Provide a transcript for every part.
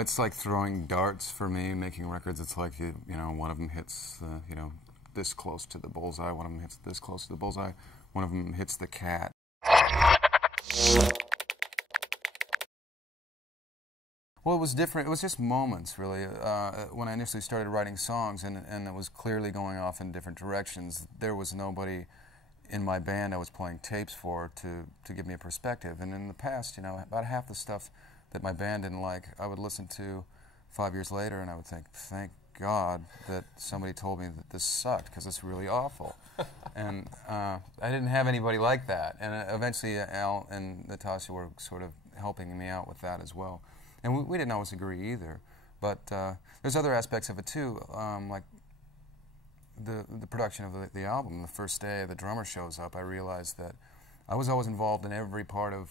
It's like throwing darts for me, making records. It's like, you know, one of them hits, you know, this close to the bullseye, one of them hits this close to the bullseye, one of them hits the cat. Well, it was different. It was just moments, really. When I initially started writing songs, and it was clearly going off in different directions, there was nobody in my band I was playing tapes for to give me a perspective. And in the past, you know, about half the stuff that my band didn't like, I would listen to 5 years later, and I would think, thank God that somebody told me that this sucked, because it's really awful. And I didn't have anybody like that. And eventually Al and Natasha were sort of helping me out with that as well. And we didn't always agree either. But there's other aspects of it too, like the production of the album. The first day the drummer shows up, I realized that I was always involved in every part of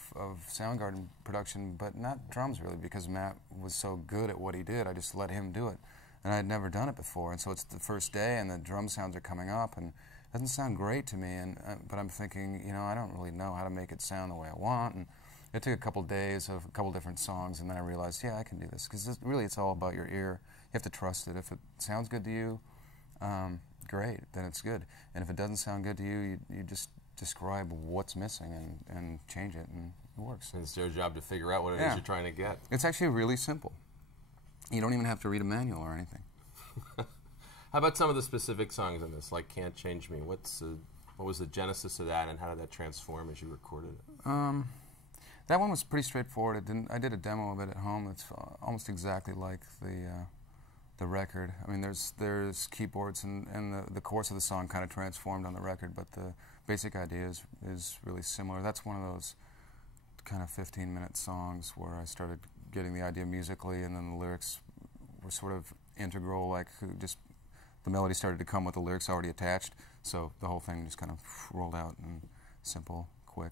Soundgarden production, but not drums really, because Matt was so good at what he did. I just let him do it. And I had never done it before. And so it's the first day, and the drum sounds are coming up, and it doesn't sound great to me. But I'm thinking, you know, I don't really know how to make it sound the way I want. And it took a couple days of a couple different songs, and then I realized, yeah, I can do this. Because really, it's all about your ear. You have to trust it. If it sounds good to you, great, then it's good. And if it doesn't sound good to you, you just describe what's missing and change it, and it works. And it's their job to figure out what it is you're trying to get. It's actually really simple. You don't even have to read a manual or anything. How about some of the specific songs on this, like Can't Change Me? What was the genesis of that, and how did that transform as you recorded it? That one was pretty straightforward. I did a demo of it at home. It's almost exactly like the record. I mean, there's keyboards, and the chorus of the song kind of transformed on the record, but the basic idea is really similar. That's one of those kind of 15-minute songs where I started getting the idea musically, and then the lyrics were sort of integral, like just the melody started to come with the lyrics already attached, so the whole thing just kind of rolled out and simple, quick.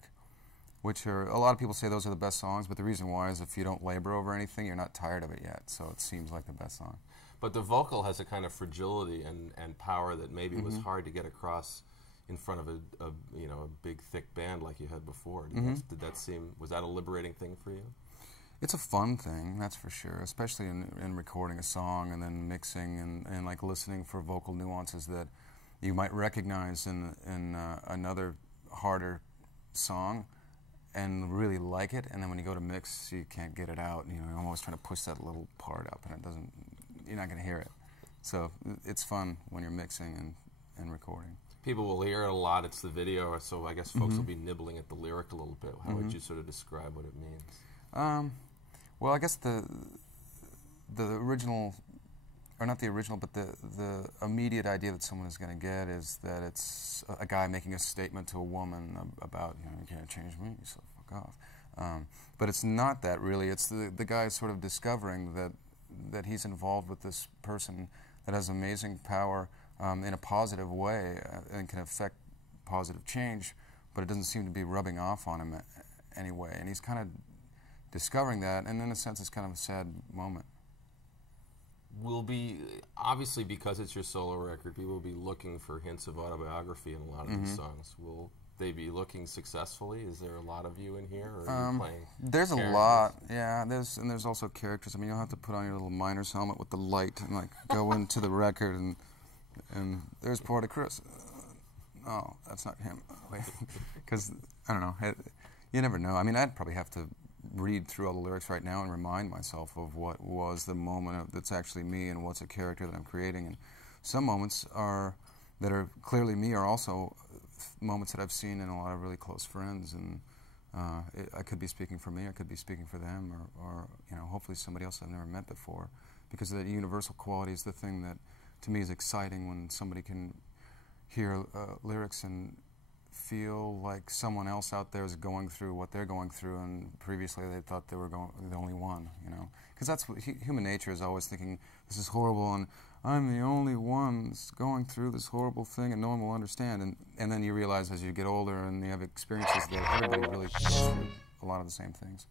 Which are, a lot of people say those are the best songs, but the reason why is if you don't labor over anything, you're not tired of it yet, so it seems like the best song. But the vocal has a kind of fragility and power that maybe was hard to get across in front of a big thick band like you had before. Did that seem, was that a liberating thing for you? It's a fun thing, that's for sure, especially in recording a song and then mixing and like listening for vocal nuances that you might recognize in another harder song and really like it, and then when you go to mix, you can't get it out. You know, you're always trying to push that little part up, and it doesn't. You're not going to hear it. So it's fun when you're mixing and recording. People will hear it a lot. It's the video, so I guess folks will be nibbling at the lyric a little bit. How would you sort of describe what it means? Well, I guess the original, or not the original, but the immediate idea that someone is going to get is that it's a guy making a statement to a woman about, you know, you can't change me, so fuck off. But it's not that really. It's the guy sort of discovering that he's involved with this person that has amazing power in a positive way and can affect positive change, but it doesn't seem to be rubbing off on him anyway. And he's kind of discovering that, and in a sense, it's kind of a sad moment. Will be, obviously because it's your solo record, people will be looking for hints of autobiography in a lot of these songs. Will they be looking successfully? Is there a lot of you in here, or are you playing There's characters? A lot, yeah. There's also characters. I mean, you'll have to put on your little miner's helmet with the light and like go into the record, and there's Porta Chris. Oh, that's not him. Because, I don't know, you never know. I mean, I'd probably have to read through all the lyrics right now and remind myself of what was the moment that's actually me and what's a character that I'm creating. And some moments that are clearly me are also moments that I've seen in a lot of really close friends, and I could be speaking for me, I could be speaking for them, or you know, hopefully somebody else I've never met before, because the universal quality is the thing that to me is exciting, when somebody can hear lyrics and feel like someone else out there is going through what they're going through, and previously they thought they were the only one, you know. Because that's what human nature is, always thinking, this is horrible, and I'm the only one that's going through this horrible thing, and no one will understand. And then you realize as you get older and you have experiences that everybody really goes through a lot of the same things.